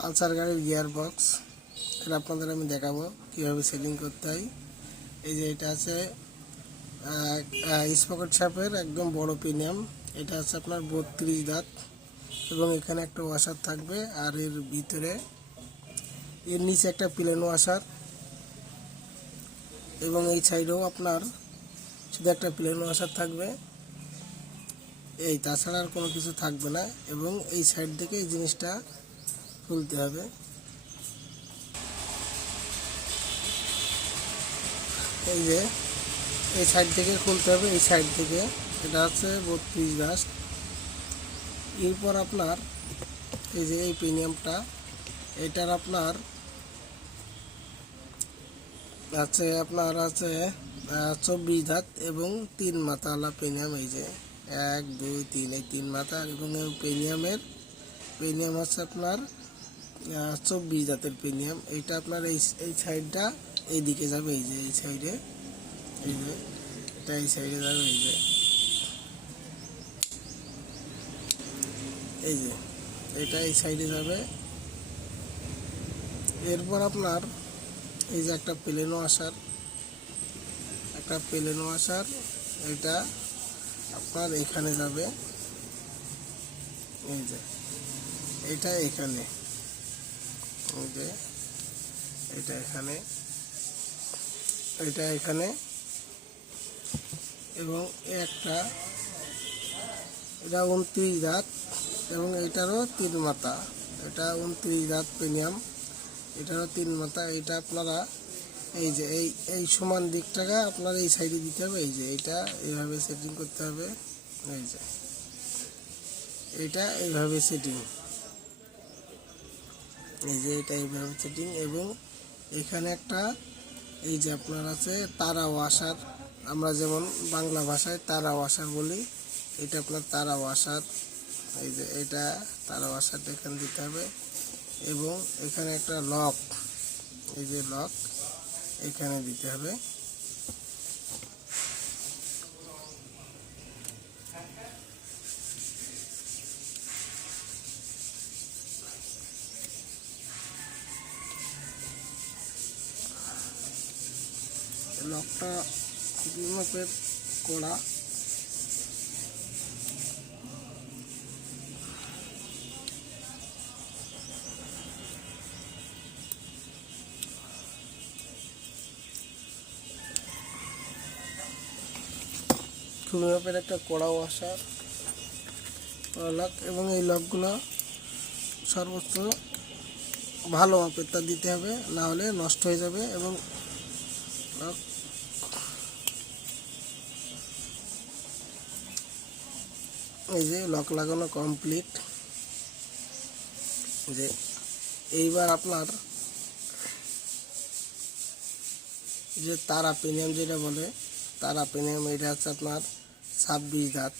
Pulsar গাড়ির gear box. এটা আপনাদের আমি দেখাবো কীভাবে সেটিং করতে হয়। এই যে এটা আছে স্পকেট শাপের একদম বড় প্রিমিয়াম। এটা আছে আপনার 32 দাঁত এবং এখানে একটা ওয়াশার থাকবে, আর এর ভিতরে এর নিচে একটা প্লেন ওয়াশার এবং এই সাইডেও আপনার শুধু একটা প্লেন ওয়াশার থাকবে, এই তাছাড়া আর কোনো কিছু থাকবে না। এবং এই সাইড থেকে এই জিনিসটা খুলতে হবে। এই যে এই সাইড থেকে খুলতে হবে, এই সাইড থেকে। এটা হচ্ছে 32 দাঁত। এরপর আপনার এই যে এই প্রিমিয়ামটা, এটার আপনার আছে 24 দাঁত এবং 3 মাথাওয়ালা প্রিমিয়াম। এই যে 1 2 3 এই 3 মাথা, এবং এই প্রিমিয়াম হচ্ছে আপনার 24 দাঁতের প্রিমিয়াম। এইটা আপনার এই সাইডটা এই দিকে যাবে, এই যে এই সাইডে, এই যে এটা এই সাইডে যাবে, এই যে এটা এই সাইডে যাবে। এরপর আপনার এই যে একটা প্লেন ওয়াশার, এটা আপনার এখানে যাবে। এই যে এটা এখানে, এই যে এটা এখানে এবং একটা এটা 29 দাঁত এবং এটারও 3 মাথা। এটা 29 দাঁত প্রিমিয়াম, এটারও 3 মাথা। এটা আপনারা এই যে এই সমান দিকটাকে আপনার এই সাইডে দিতে হবে। এই যে এটা এইভাবে সেটিং করতে হবে। এই যে এটা এইভাবে সেটিং, এই যে এটা এইভাবে সেটিং। এবং এখানে একটা এই যে আপনার আছে তারা ওয়াশার, আমরা যেমন বাংলা ভাষায় তারা ওয়াশার বলি, এটা আপনার তারা ওয়াশার। এই যে এটা তারা ওয়াশারটা এখানে দিতে হবে। এবং এখানে একটা লক, এই যে লক এখানে দিতে হবে। লকটা খুবই মাপের কড়া। খুবই মাপের একটা কড়া ওয়াশার লক, এবং এই লকগুলো সর্বোচ্চ ভালো মাপের তা দিতে হবে, না হলে নষ্ট হয়ে যাবে। এবং লক এই যে লক লাগানো কমপ্লিট। যে এইবার আপনার যে তারা প্রিমিয়াম যেটা বলে, তারা প্রিমিয়াম, এটা হচ্ছে আপনার 26 দাঁত।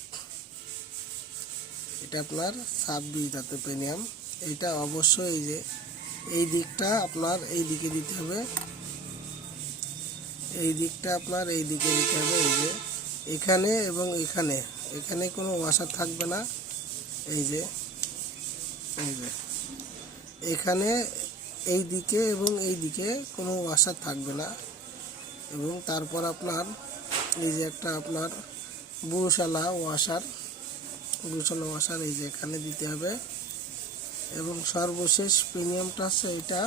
এটা আপনার 26 দাঁতের প্রিমিয়াম। এইটা অবশ্যই এই যে এই দিকটা আপনার এই দিকে দিতে হবে, এই দিকটা আপনার এই দিকে দিতে হবে। এই যে এখানে এবং এখানে কোনো ওয়াশার থাকবে না। এই যে এখানে এই দিকে এবং এই দিকে কোনো ওয়াশার থাকবে না। এবং তারপর আপনার এই যে একটা আপনার বুশালা ওয়াশার এই যে এখানে দিতে হবে। এবং সর্বশেষ প্রিমিয়ামটা আছে এটা,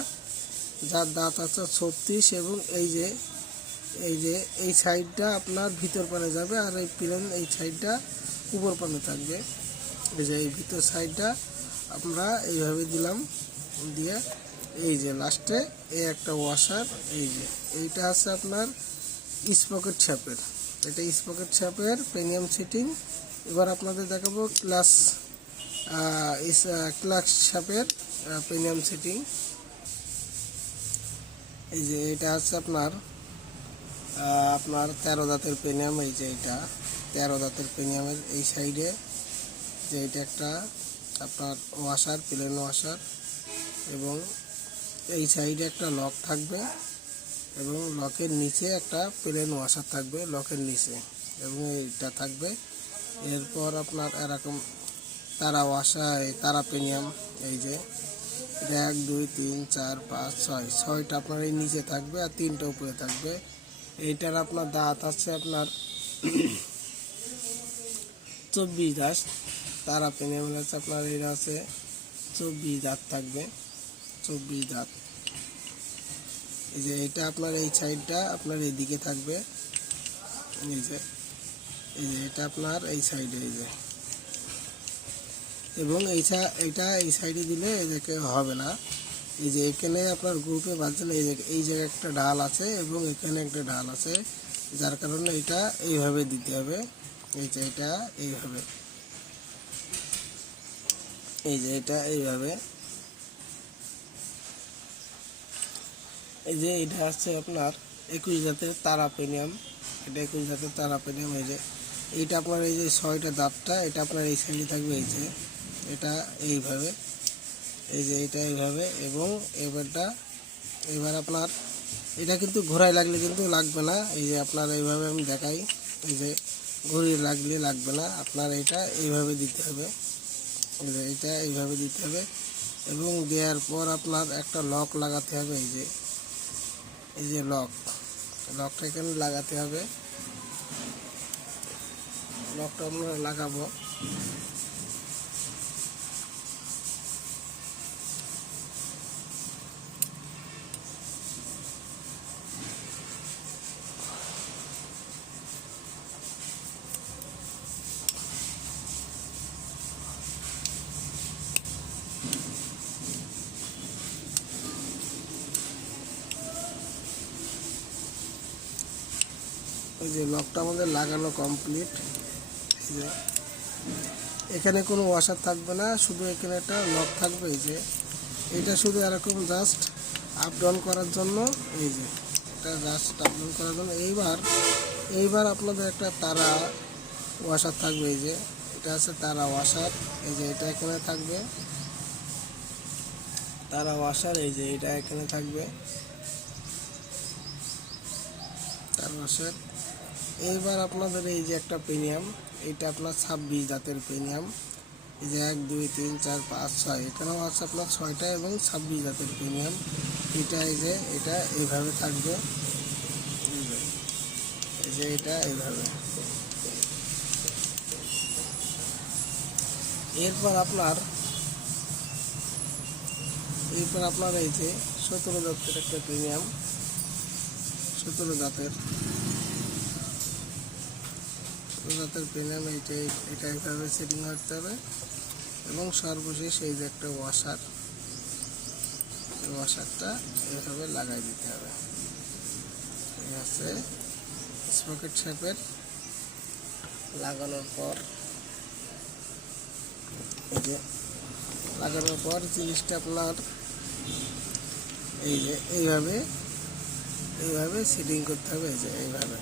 যার দাঁত আছে 36, এবং এই যে এই সাইডটা আপনার ভিতর পানে যাবে, আর এই প্লেন এই সাইডটা উপর পানে থাকবে। এই যে এই ভিতর সাইডটা আমরা এইভাবে দিলাম, দিয়ে এই যে লাস্টে এই একটা ওয়াশার। এই যে এইটা আছে আপনার স্পকেট শাপের, এটা স্পকেট শাপের প্রিমিয়াম সেটিং। এবার আপনাদের দেখাবো ক্লাস শাপের প্রিমিয়াম সেটিং। এই যে এটা আছে আপনার 13 দাঁতের প্রিমিয়াম। এই যে এটা 13 দাঁতের প্রিমিয়ামের এই সাইডে যে এটা একটা আপনার ওয়াশার, প্লেন ওয়াশার, এবং এই সাইডে একটা লক থাকবে, এবং লকের নিচে একটা প্লেন ওয়াশার থাকবে লকের নিচে, এবং এইটা থাকবে। এরপর আপনার এরকম তারা ওয়াশার, তারা প্রিমিয়াম, এই যে 1 2 3 4 5 6, 6টা আপনার এই নিচে থাকবে আর 3টা উপরে থাকবে। এইটার আপনার দাঁত আছে আপনার 24 দাঁত। তারা পেনিয়ামের আছে আপনার এর আছে 24 দাঁত থাকবে, 24 দাঁত। এই যে এটা আপনার এই সাইডটা আপনার এইদিকে থাকবে, এই যে এটা আপনার এই সাইডে, এই যে, এবং এইটা এই সাইডে দিলে এদেরকে হবে না। এই যে এখানে আপনার গ্রুপে বাঁধছেন, এই জায়গায় একটা ঢাল আছে এবং এখানে একটা ঢাল আছে, যার কারণে এটা এইভাবে দিতে হবে। এই যে এটা এইভাবে, এই যে এটা এইভাবে, এই যে এটা হচ্ছে আপনার 21 জাতের তারা পেনিয়াম। এটা 21 জাতের তারা পেনিয়াম। এই যে এইটা আপনার এই যে 6টা দাঁতটা এটা আপনার এই সাইডে থাকবে, এই যে এটা এইভাবে, এই যে এটা এইভাবে, এবং এবার আপনার এটা কিন্তু ঘোরায় লাগলে কিন্তু লাগবে না। এই যে আপনার এইভাবে আমি দেখাই, এই যে ঘুরিয়ে লাগলে লাগবে না, আপনার এটা এইভাবে দিতে হবে, এই যে এটা এইভাবে দিতে হবে। এবং দেওয়ার পর আপনার একটা লক লাগাতে হবে, এই যে লকটা এখানে লাগাতে হবে। লকটা আমরা লাগাবো। এই যে লকটা আমাদের লাগানো কমপ্লিট। এই যে এখানে কোনো ওয়াশার থাকবে না, শুধু এখানে একটা লক থাকবে। এই যে এটা শুধু এরকম জাস্ট আপ ডাউন করার জন্য, এই যে এটা জাস্ট আপ ডাউন করার জন্য। এইবার আপনাদের একটা তারা ওয়াশার থাকবে, এই যে এটা আছে তারা ওয়াশার, এই যে এটা এখানে থাকবে তারা ওয়াশার, এই যে এটা এখানে থাকবে তারা ওয়াশার। এইবার আপনাদের এই যে একটা পেনিয়াম, এটা আপনার 26 দাঁতের পেনিয়াম। এই যে 1 2 3 4 5 6, এখানেও আছে আপনার 6টা এবং 26 দাঁতের পেনিয়াম। এটা এই যে এটা এইভাবে থাকবে, এই যে এটা এইভাবে। এরপর আপনার এই যে 17 দাঁতের একটা পেনিয়াম, 17 দাঁতের পেনিয়াম। এটা এইভাবে সেটিং করতে হবে। এবং সর্বশেষ এই যে একটা ওয়াশারটা এইভাবে লাগাই দিতে হবে। এই আছে স্পকেট শেপের। লাগানোর পর এই যে জিনিসটা আপনার এই যে এইভাবে সেটিং করতে হবে। এই যে এইভাবে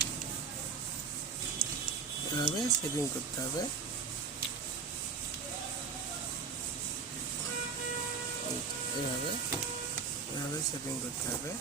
সেটিং করতে হবে। এইভাবে সেটিং করতে হবে।